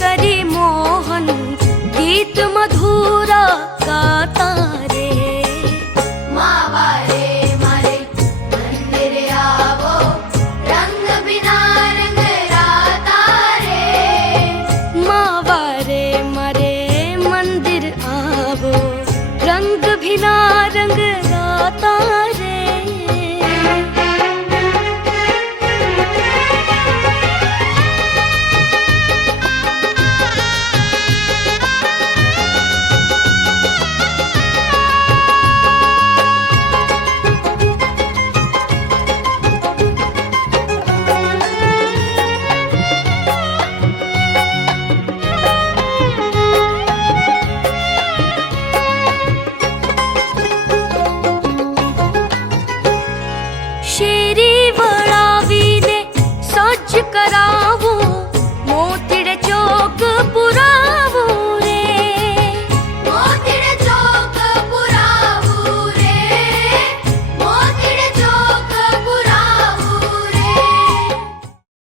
करी मोहन गीत मधुरा गाता रे। मावा रे मारे मंदिर आवो, रंग बिना रंग राता रे। मावा रे मारे मंदिर आवो, रंग बिना रंग राता